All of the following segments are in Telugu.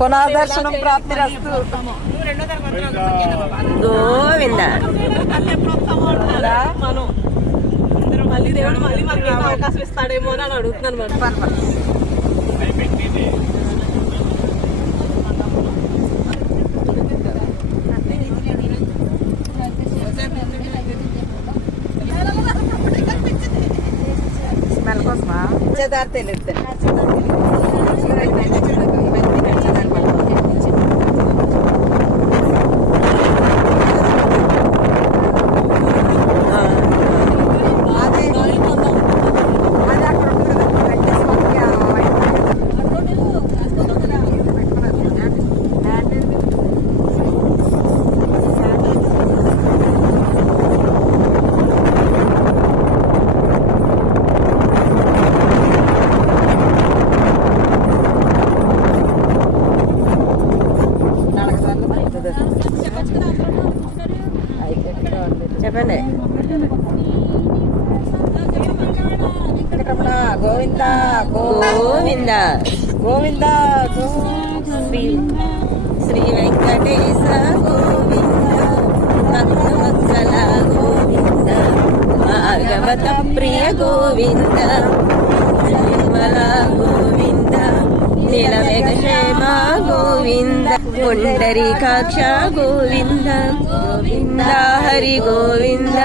పునర్దర్శనం ప్రాప్తిరస్తు. గోవింద. మళ్ళీ దేవుడు మళ్ళీ మనకి అవకాశం ఇస్తాడేమో అని అడుగుతున్నాను. స్మెల్ కోసమా దారి తెలియదు. చెప్పండి. గోవింద గోవింద గోవింద శ్రీ వెంకటేశ గోవింద, భక్తవత్సల గోవింద, భాగవత ప్రియ గోవింద, నిర్మల గోవింద, నీలమేఘక్షేమ గోవింద, పుండరీకాక్ష గోవింద, గోవింద హరి గోవింద,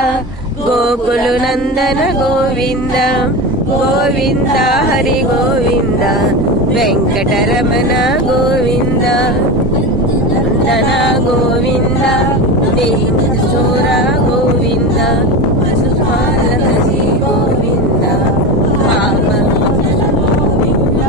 గోకులు నందన గోవింద, గోవింద హరి గోవింద, వెంకటరమణ గోవింద, నందన గోవింద, చోర గోవింద, పశుపాలకీ గోవింద, పాప గోవింద,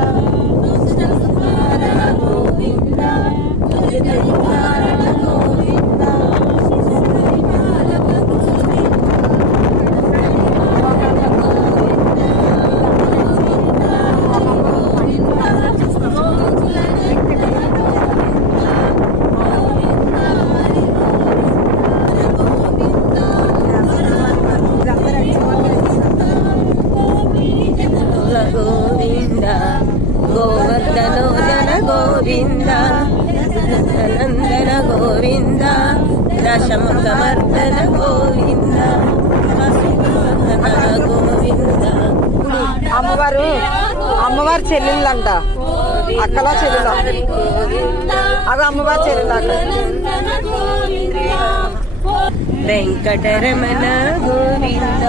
గోవింద, గోవర్ధనోదన గోవింద, నందన గోవింద, దశముఖమర్దన గోవింద, గోవింద. అమ్మవారి చెల్లెళ్ళంట, అక్కలా చెల్లెలు. అది అమ్మవారి చెల్లెలు. వెంకటరమణ గోవింద,